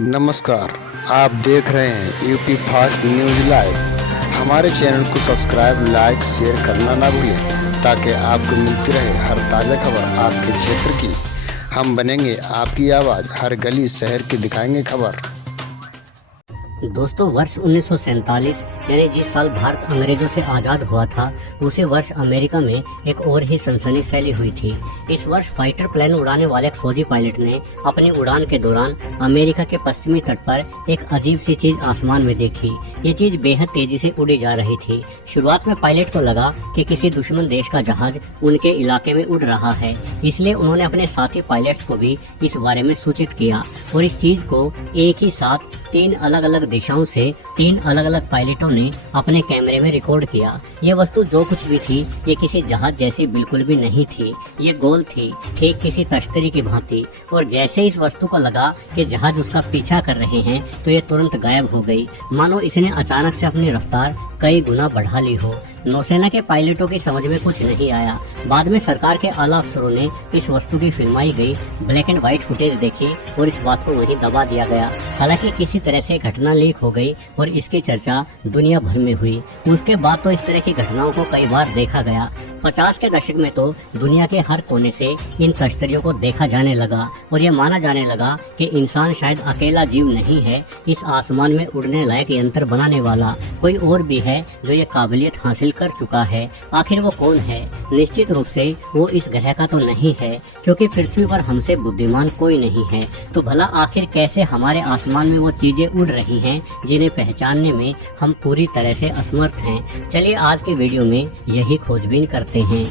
नमस्कार, आप देख रहे हैं यूपी फास्ट न्यूज़ लाइव। हमारे चैनल को सब्सक्राइब, लाइक, शेयर करना ना भूलें ताकि आपको मिलती रहे हर ताज़ा खबर आपके क्षेत्र की। हम बनेंगे आपकी आवाज़, हर गली शहर की दिखाएंगे खबर। दोस्तों, वर्ष 1947 यानी जिस साल भारत अंग्रेजों से आज़ाद हुआ था, उसी वर्ष अमेरिका में एक और ही सनसनी फैली हुई थी। इस वर्ष फाइटर प्लेन उड़ाने वाले एक फौजी पायलट ने अपनी उड़ान के दौरान अमेरिका के पश्चिमी तट पर एक अजीब सी चीज आसमान में देखी। ये चीज बेहद तेजी से उड़ी जा रही थी। शुरुआत में पायलट को लगा कि किसी दुश्मन देश का जहाज उनके इलाके में उड़ रहा है, इसलिए उन्होंने अपने साथी पायलट्स को भी इस बारे में सूचित किया और इस चीज को एक ही साथ 3 अलग अलग दिशाओं से 3 अलग अलग पायलटों ने अपने कैमरे में रिकॉर्ड किया। ये वस्तु जो कुछ भी थी, ये किसी जहाज जैसी बिल्कुल भी नहीं थी। ये गोल थी, ठीक किसी तश्तरी की भांति, और जैसे इस वस्तु को लगा कि जहाज उसका पीछा कर रहे हैं तो ये तुरंत गायब हो गई, मानो इसने अचानक से अपनी रफ्तार कई गुना बढ़ा ली हो। नौसेना के पायलटों की समझ में कुछ नहीं आया। बाद में सरकार के आला अफसरों ने इस वस्तु की फिल्माई गई ब्लैक एंड व्हाइट फुटेज देखी और इस बात को वहीं दबा दिया गया। हालांकि किसी तरह से घटना लीक हो गई और इसकी चर्चा दुनिया भर में हुई। उसके बाद तो इस तरह की घटनाओं को कई बार देखा गया। 50 के दशक में तो दुनिया के हर कोने से इन तश्तरियों को देखा जाने लगा और ये माना जाने लगा कि इंसान शायद अकेला जीव नहीं है। इस आसमान में उड़ने लायक यंत्र बनाने वाला कोई और भी है जो ये काबिलियत हासिल कर चुका है। आखिर वो कौन है? निश्चित रूप से वो इस ग्रह का तो नहीं है, क्योंकि पृथ्वी पर हमसे बुद्धिमान कोई नहीं है। तो भला आखिर कैसे हमारे आसमान में वो चीजें उड़ रही हैं जिन्हें पहचानने में हम पूरी तरह से असमर्थ हैं? चलिए आज के वीडियो में यही खोजबीन करते हैं।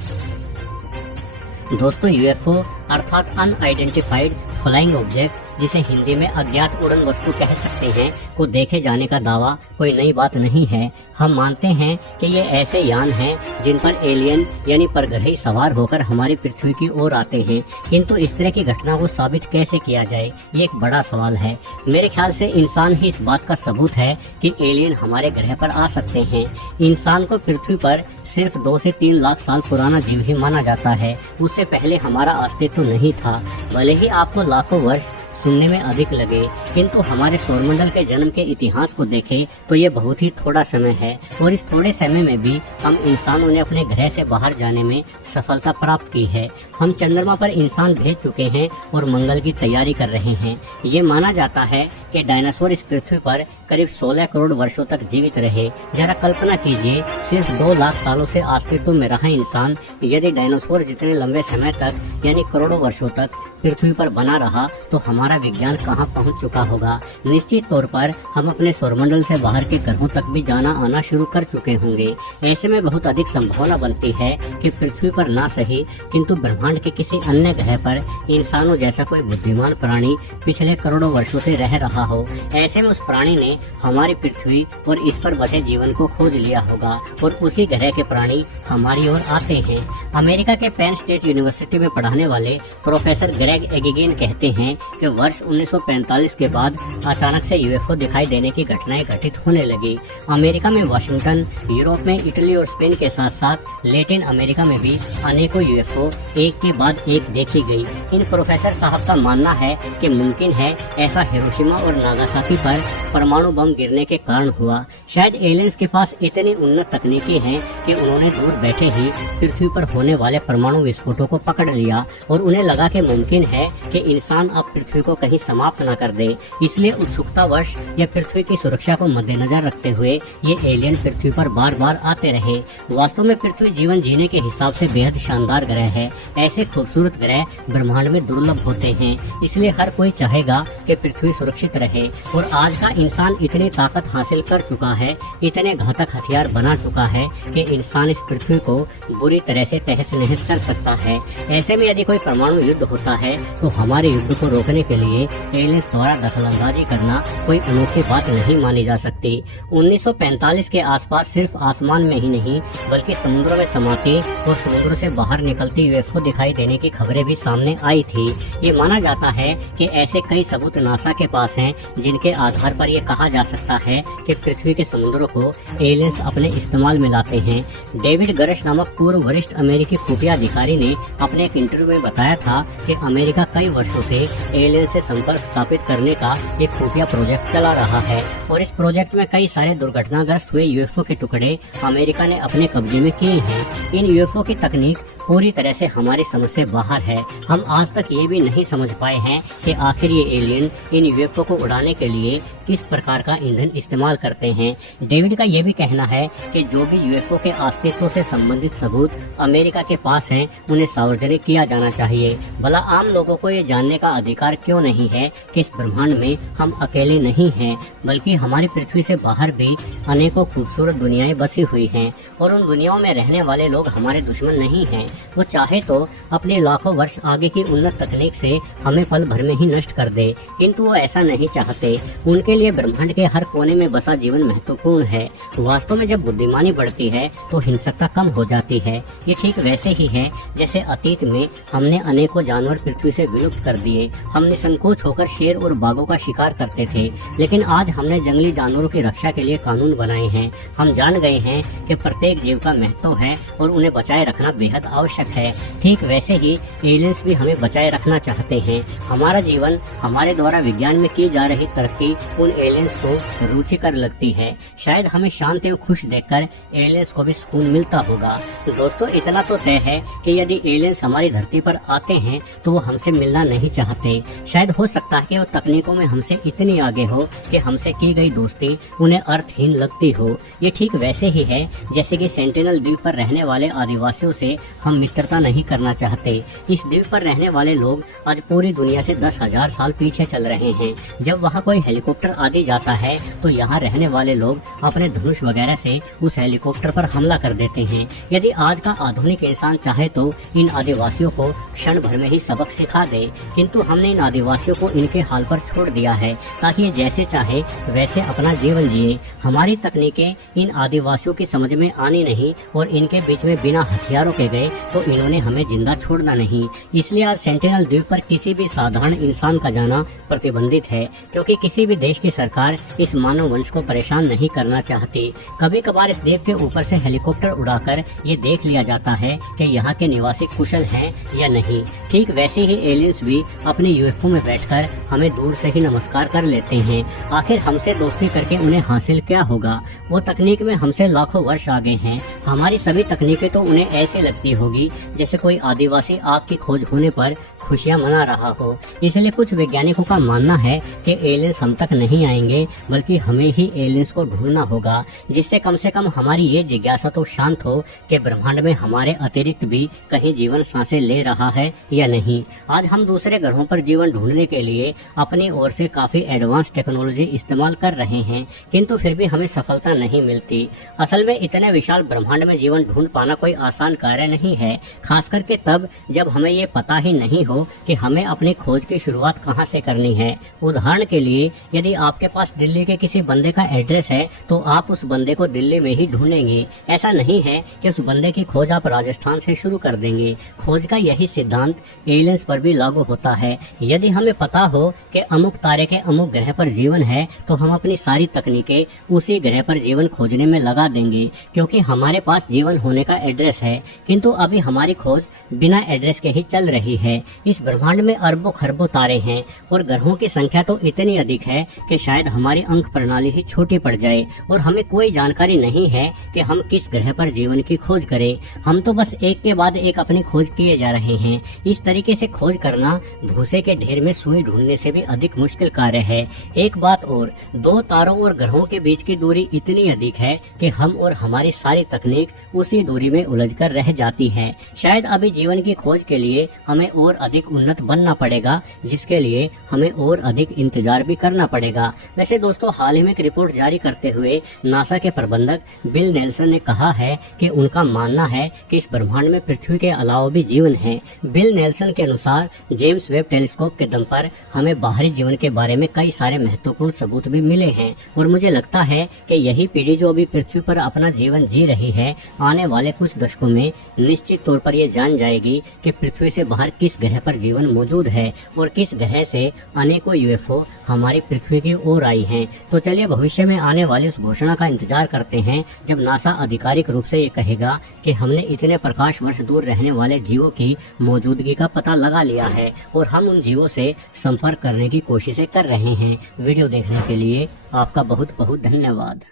दोस्तों, यूएफओ अर्थात अनआइडेंटिफाइड फ्लाइंग ऑब्जेक्ट, जिसे हिंदी में अज्ञात उड़न वस्तु कह सकते हैं, को देखे जाने का दावा कोई नई बात नहीं है। हम मानते हैं कि ये ऐसे यान हैं जिन पर एलियन यानी परग्रही सवार होकर हमारी पृथ्वी की ओर आते हैं, किंतु इस तरह की घटना को साबित कैसे किया जाए, ये एक बड़ा सवाल है। मेरे ख्याल से इंसान ही इस बात का सबूत है कि एलियन हमारे ग्रह पर आ सकते हैं। इंसान को पृथ्वी पर सिर्फ 2 से 3 लाख साल पुराना जीव ही माना जाता है। उससे पहले हमारा अस्तित्व नहीं था। भले ही आपको लाखों वर्ष सुनने में अधिक लगे, किंतु हमारे सौरमंडल के जन्म के इतिहास को देखें तो ये बहुत ही थोड़ा समय है, और इस थोड़े समय में भी हम इंसानों ने अपने ग्रह से बाहर जाने में सफलता प्राप्त की है। हम चंद्रमा पर इंसान भेज चुके हैं और मंगल की तैयारी कर रहे हैं। ये माना जाता है कि डायनासोर इस पृथ्वी पर करीब 16 करोड़ वर्षों तक जीवित रहे। जरा कल्पना कीजिए, सिर्फ 2 लाख सालों से अस्तित्व में रहा इंसान यदि डायनासोर जितने लंबे समय तक यानी करोड़ों वर्षों तक पृथ्वी पर बना रहा तो हमारा विज्ञान कहां पहुंच चुका होगा। निश्चित तौर पर हम अपने सौरमंडल से बाहर के ग्रहों तक भी जाना आना शुरू कर चुके होंगे। ऐसे में बहुत अधिक संभावना बनती है कि पृथ्वी पर ना सही किंतु ब्रह्मांड के किसी अन्य ग्रह पर इंसानों जैसा कोई बुद्धिमान प्राणी पिछले करोड़ों वर्षों से रह रहा हो। ऐसे में उस प्राणी ने हमारी पृथ्वी और इस पर बसे जीवन को खोज लिया होगा और उसी ग्रह के प्राणी हमारी ओर आते हैं। अमेरिका के पेन स्टेट यूनिवर्सिटी में पढ़ाने वाले प्रोफेसर ग्रेग एगिगिन कहते हैं कि वर्ष 1945 के बाद अचानक से यूएफओ दिखाई देने की घटनाएं घटित होने लगी। अमेरिका में वाशिंगटन, यूरोप में इटली और स्पेन के साथ साथ लैटिन अमेरिका में भी अनेकों यूएफओ एक के बाद एक देखी गई। इन प्रोफेसर साहब का मानना है कि मुमकिन है ऐसा हिरोशिमा और नागासाकी पर परमाणु बम गिरने के कारण हुआ। शायद एलियंस के पास इतनी उन्नत तकनीकी हैं कि उन्होंने दूर बैठे ही पृथ्वी पर होने वाले परमाणु विस्फोटों को पकड़ लिया और उन्हें लगा कि मुमकिन है कि इंसान अब पृथ्वी को कहीं समाप्त न कर दे। इसलिए उत्सुकतावश या पृथ्वी की सुरक्षा को मद्देनजर रखते हुए ये एलियन पृथ्वी पर बार बार आते रहे। वास्तव में पृथ्वी जीवन जीने के हिसाब से बेहद शानदार ग्रह है। ऐसे खूबसूरत ग्रह ब्रह्मांड में दुर्लभ होते हैं, इसलिए हर कोई चाहेगा कि पृथ्वी सुरक्षित रहे। और आज का इंसान इतनी ताकत हासिल कर चुका है, इतने घातक हथियार बना चुका है कि इंसान इस पृथ्वी को बुरी तरह से तहस नहस कर सकता है। ऐसे में यदि कोई परमाणु युद्ध होता है तो हमारे युद्ध को रोकने के लिए एलियंस द्वारा दखलंदाजी करना कोई अनोखी बात नहीं मानी जा सकती। 1945 के आसपास सिर्फ आसमान में ही नहीं बल्कि समुद्रों में समाते और समुद्र से बाहर निकलती यूएफओ दिखाई देने की खबरें भी सामने आई थी। ये माना जाता है कि ऐसे कई सबूत नासा के पास हैं हैं जिनके आधार पर ये कहा जा सकता है कि पृथ्वी के समुद्रों को एलियंस अपने इस्तेमाल में लाते हैं। डेविड गरश नामक पूर्व वरिष्ठ अमेरिकी खुफिया अधिकारी ने अपने एक इंटरव्यू में बताया था कि अमेरिका कई वर्षों से एलियन से संपर्क स्थापित करने का एक खुफिया प्रोजेक्ट चला रहा है और इस प्रोजेक्ट में कई सारे दुर्घटनाग्रस्त हुए यूएफओ के टुकड़े अमेरिका ने अपने कब्जे में किए हैं। इन यूएफओ की तकनीक पूरी तरह से हमारी समझ से बाहर है। हम आज तक ये भी नहीं समझ पाए हैं कि आखिर ये एलियन इन यूएफओ को उड़ाने के लिए किस प्रकार का ईंधन इस्तेमाल करते हैं। डेविड का ये भी कहना है कि जो भी यूएफओ के अस्तित्व से संबंधित सबूत अमेरिका के पास हैं, उन्हें सार्वजनिक किया जाना चाहिए। भला आम लोगों को ये जानने का अधिकार क्यों नहीं है कि इस ब्रह्मांड में हम अकेले नहीं हैं, बल्कि हमारी पृथ्वी से बाहर भी अनेकों खूबसूरत दुनियाएं बसी हुई हैं और उन दुनियाओं में रहने वाले लोग हमारे दुश्मन नहीं हैं। वो चाहे तो अपने लाखों वर्ष आगे की उन्नत तकनीक से हमें पल भर में ही नष्ट कर दे, किंतु वो ऐसा नहीं चाहते। उनके लिए ब्रह्मांड के हर कोने में बसा जीवन महत्वपूर्ण है। वास्तव में जब बुद्धिमानी बढ़ती है तो हिंसकता कम हो जाती है। ये ठीक वैसे ही है जैसे अतीत में हमने अनेकों जानवर पृथ्वी से विलुप्त कर दिए। हम निसंकोच होकर शेर और बाघों का शिकार करते थे, लेकिन आज हमने जंगली जानवरों की रक्षा के लिए कानून बनाए हैं। हम जान गए हैं कि प्रत्येक जीव का महत्व है और उन्हें बचाए रखना बेहद आवश्यक है। ठीक वैसे ही एलियंस भी हमें बचाए रखना चाहते हैं। हमारा जीवन, हमारे द्वारा विज्ञान में की जा रही तरक्की उन एलियंस को रुचिकर लगती है। शायद हमें शांत एवं खुश देखकर एलियंस को भी सुकून मिलता होगा। दोस्तों, इतना तो तय है कि यदि एलियंस हमारी धरती पर आते हैं तो वो हमसे मिलना नहीं चाहते। शायद हो सकता है कि वो तकनीकों में हमसे इतनी आगे हो कि हमसे की गई दोस्ती उन्हें अर्थहीन लगती हो। ये ठीक वैसे ही है जैसे कि सेंटिनल द्वीप पर रहने वाले आदिवासियों से हम मित्रता नहीं करना चाहते। इस द्वीप पर रहने वाले लोग आज पूरी दुनिया से 10,000 साल पीछे चल रहे हैं। जब वहाँ कोई हेलीकॉप्टर आदि जाता है तो यहाँ रहने वाले लोग अपने धनुष वगैरह से उस हेलीकॉप्टर पर हमला कर देते हैं। यदि आज का आधुनिक इंसान चाहे तो इन आदिवासियों को क्षण भर में ही सबक सिखा दे, किंतु हमने इन आदिवासियों को इनके हाल पर छोड़ दिया है ताकि ये जैसे चाहे वैसे अपना जीवन जिए। हमारी तकनीकें इन आदिवासियों की समझ में आनी नहीं और इनके बीच में बिना हथियारों के गए तो इन्होंने हमें जिंदा छोड़ना नहीं। इसलिए आज सेंटिनल द्वीप पर किसी भी साधारण इंसान का जाना प्रतिबंधित है, क्योंकि किसी भी देश की सरकार इस मानव वंश को परेशान नहीं करना चाहती। कभी कभार इस द्वीप के ऊपर से हेलीकॉप्टर उड़ाकर ये देख लिया जाता है कि यहाँ के निवासी कुशल हैं या नहीं। ठीक वैसे ही एलियंस भी अपने यूएफओ में बैठकर हमें दूर से ही नमस्कार कर लेते हैं। आखिर हमसे दोस्ती करके उन्हें हासिल क्या होगा? वो तकनीक में हमसे लाखों वर्ष आगे हैं। हमारी सभी तकनीकें तो उन्हें ऐसे लगती होगी जैसे कोई आदिवासी आग की खोज होने पर खुशियां मना रहा हो। इसलिए कुछ वैज्ञानिकों का मानना है कि एलियंस हम तक नहीं आएंगे, बल्कि हमें ही एलियंस को ढूंढना होगा, जिससे कम से कम हमारी ये जिज्ञासा तो शांत हो कि ब्रह्मांड में हमारे अतिरिक्त भी कहीं जीवन सांसें ले रहा है या नहीं। आज हम दूसरे ग्रहों पर जीवन ढूंढने के लिए अपनी ओर से काफी एडवांस टेक्नोलॉजी इस्तेमाल कर रहे हैं, किंतु फिर भी हमें सफलता नहीं मिलती। असल में इतने विशाल ब्रह्मांड में जीवन ढूंढ पाना कोई आसान कार्य नहीं है, खास करके तब जब हमें ये पता ही नहीं हो कि हमें अपनी खोज की शुरुआत कहाँ से करनी है। उदाहरण के लिए, यदि आपके पास दिल्ली के किसी बंदे का एड्रेस है तो आप उस बंदे को दिल्ली में ही ढूंढेंगे। ऐसा नहीं है कि उस बंदे की खोज आप राजस्थान से शुरू कर देंगे। खोज का यही सिद्धांत एलियंस पर भी लागू होता है। यदि हमें पता हो कि अमुक तारे के अमुक ग्रह पर जीवन है तो हम अपनी सारी तकनीकें उसी ग्रह पर जीवन खोजने में लगा देंगे, क्योंकि हमारे पास जीवन होने का एड्रेस है। किंतु अभी हमारी खोज बिना एड्रेस के ही चल रही है। इस ब्रह्मांड में अरबों खरबों तारे हैं और ग्रहों की संख्या तो इतनी अधिक है कि शायद हमारी अंक प्रणाली ही छोटी पड़ जाए और हमें कोई जानकारी नहीं है कि हम किस ग्रह पर जीवन की खोज करें। हम तो बस एक के बाद एक अपनी खोज किए जा रहे हैं। इस तरीके से खोज करना भूसे के ढेर में सुई ढूंढने से भी अधिक मुश्किल कार्य है। एक बात और, दो तारों और ग्रहों के बीच की दूरी इतनी अधिक है कि हम और हमारी सारी तकनीक उसी दूरी में उलझकर रह जाती है। शायद अभी जीवन की खोज के लिए हमें और अधिक उन्नत बनना पड़ेगा, जिसके लिए हमें और अधिक इंतजार भी करना पड़ेगा। वैसे दोस्तों, हाल ही में एक रिपोर्ट जारी करते हुए नासा के प्रबंधक बिल नेल्सन ने कहा है कि उनका मानना है कि इस ब्रह्मांड में पृथ्वी के अलावा भी जीवन है। बिल नेल्सन के अनुसार जेम्स वेब टेलीस्कोप के दम पर हमें बाहरी जीवन के बारे में कई सारे महत्वपूर्ण सबूत भी मिले हैं और मुझे लगता है कि यही पीढ़ी जो अभी पृथ्वी पर अपना जीवन जी रही है, आने वाले कुछ दशकों में निश्चित तौर पर यह जान जाएगी कि पृथ्वी से बाहर किस ग्रह पर जीवन मौजूद है और किस ग्रह से अनेकों यूएफओ तो हमारी पृथ्वी की ओर आई हैं। तो चलिए भविष्य में आने वाली उस घोषणा का इंतजार करते हैं जब नासा आधिकारिक रूप से ये कहेगा कि हमने इतने प्रकाश वर्ष दूर रहने वाले जीवों की मौजूदगी का पता लगा लिया है और हम उन जीवों से संपर्क करने की कोशिशें कर रहे हैं। वीडियो देखने के लिए आपका बहुत बहुत धन्यवाद।